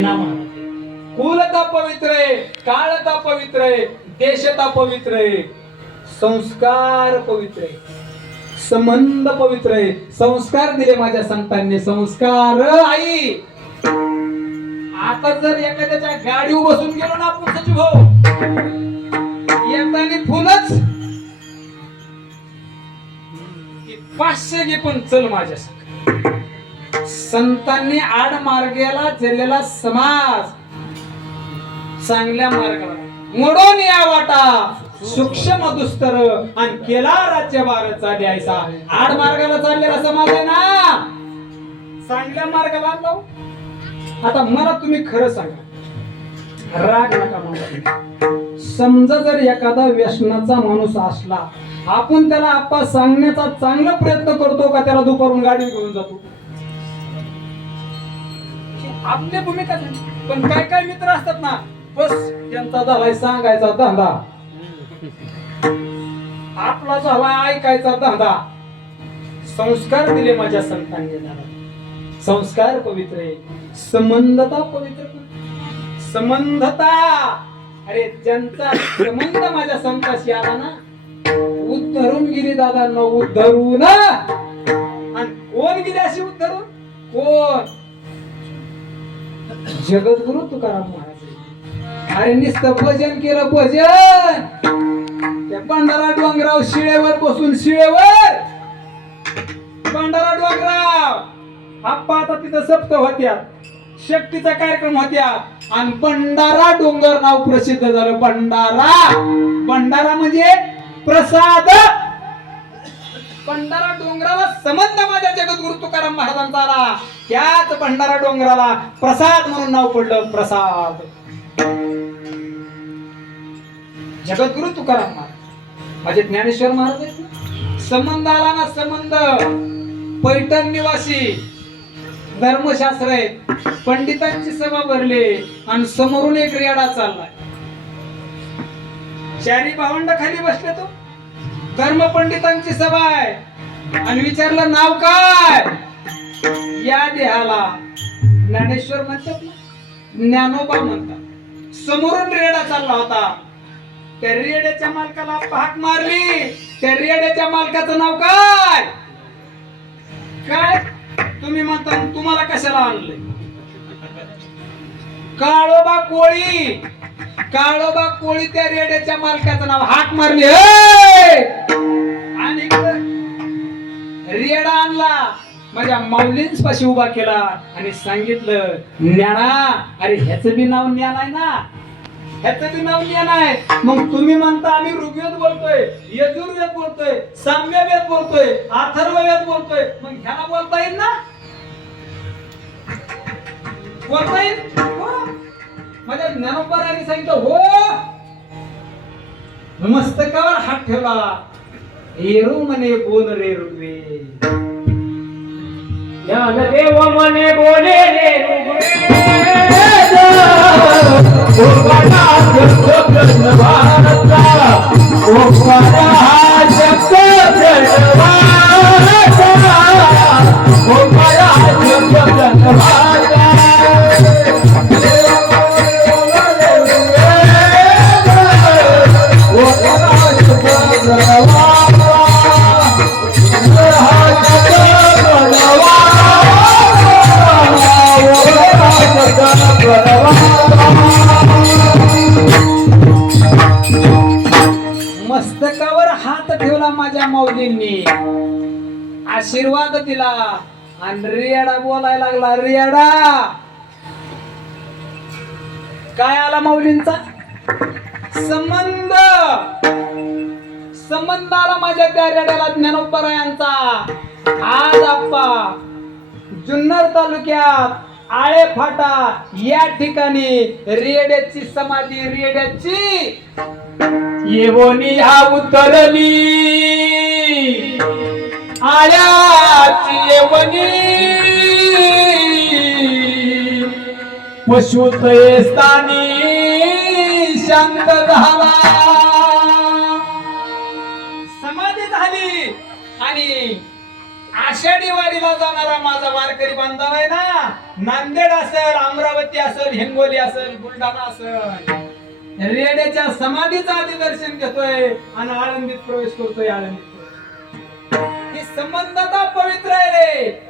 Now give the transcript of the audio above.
कुलता पवित्र आहे, काळता पवित्र आहे, देशता पवित्र आहे, संस्कार पवित्र आहे, संबंध पवित्र आहे. संस्कार दिले माझ्या संतांनी. संस्कार आई. आता जर एखाद्याच्या गाडीवर बसून गेलो ना आपण सचिव भाऊ, येताना फुलच 500 घे पण चल माझ्या संग. संतांनी आड मार्गाला चाललेला समाज चांगल्या मार्गाला मोडून या वाटा सूक्ष्म दुस्तर आणि केला राज्यभाराचा द्यायचा. आड मार्गाला चाललेला समाज आहे ना, चांगल्या मार्गाला लाव. आता मला तुम्ही खरं सांगा, राग नका मला. समजा जर एखादा व्यसनाचा माणूस असला, आपण त्याला आप्पा सांगण्याचा चांगला प्रयत्न करतो का त्याला दुपारून गाडी घेऊन जातो? आपली भूमिका झाली. पण काय काय मित्र असतात ना, बस त्यांचा झालाय सांगायचा धंदा, आपला झाला ऐकायचा धंदा. संस्कार दिले माझ्या संतांनी. संस्कार पवित्र आहे, संबंधता पवित्र. संबंधता, अरे ज्यांचा संबंध माझ्या संताशी आला ना, उद्धरून गेली दादा न उद्धरून. आणि कोण गेले अशी उद्धरून? कोण? जगद्गुरु तुकाराम महाराज. अरे नुसतं भजन केलं, भजन. त्या भंडारा डोंगराव शिळेवर बसून, शिळेवर भंडारा डोंगराव आप्पा आता तिथं सप्त होत्या, शक्तीचा कार्यक्रम होत्या आणि भंडारा डोंगर नाव प्रसिद्ध झालं. भंडारा, भंडारा म्हणजे प्रसाद. भंडारा डोंगराला संबंध माझ्या जगद्गुरु तुकाराम महाराजांचा आला. त्याच भंडारा डोंगराला प्रसाद म्हणून नाव पडलं. प्रसाद. जगद्गुरु तुकाराम महाराज माझे ज्ञानेश्वर महाराज आहेत. संबंध आला ना, संबंध. पैठण निवासी, धर्मशास्त्र आहेत, पंडितांची सभा भरली आणि समोरून एक रेडा चाललाय. चारी भावंड खाली बसले, तो धर्म पंडितांची सभा आहे आणि विचारलं नाव काय? या देहाला ज्ञानेश्वर म्हणतात ना, ज्ञानोबा म्हणतात. समोरून रेडा चालला होता. त्या रेड्याच्या मालकाला हाक मारली. त्या रेड्याच्या मालकाचं नाव काय? काय तुम्ही म्हणता, तुम्हाला कशाला आणलंय? काळोबा कोळी. काळोबा कोळी त्या रेड्याच्या मालकाचं नाव. हाक मारली आणि रेडा आणला, माझ्या माऊलींच पाशी उभा केला आणि सांगितलं, ज्ञाना, अरे ह्याचं बी नाव ज्ञान आहे ना, ह्याचं बी नाव ज्ञान आहे. मग तुम्ही म्हणता आम्ही ऋग्वेद बोलतोय, यजुर्वेद बोलतोय, साम्यवेद बोलतोय, अथर्ववेद बोलतोय, मग ह्याला बोलता येईल ना? बोलता येईल? माझ्या ज्ञानोबारांनी सांगितलं हो. मस्तकावर हात ठेवला. एरू म्हणे बोल रे ऋग्वेद. ज्ञानदेव म्हणे बोले रे ऋग्वेद. मस्तकावर हात ठेवला माझ्या माऊलींनी, आशीर्वाद दिला आणि रेडा बोलायला लागला. रेडा काय आला माऊलींचा? संबंध. संबंध आला माझ्या त्या रेड्याला, ज्ञानोबरायांचा. आज आप्पा जुन्नर तालुक्यात आळे फाटा या ठिकाणी रेड्याची समाधी, रेड्याची येवोनी हा उतरली. आळ्याची येवनी पशुतये स्थानी शांत झाला. समाधी झाली आणि आषाढी वारीला जाणारा माझा वारकरी बांधव आहे ना, नांदेड असेल, अमरावती असेल, हिंगोली असेल, बुलढाणा असेल, रेड्याच्या समाधीचं आधी दर्शन घेतोय आणि आळंदीत प्रवेश करतोय. आळंदीत ही संबंधता पवित्र आहे रे.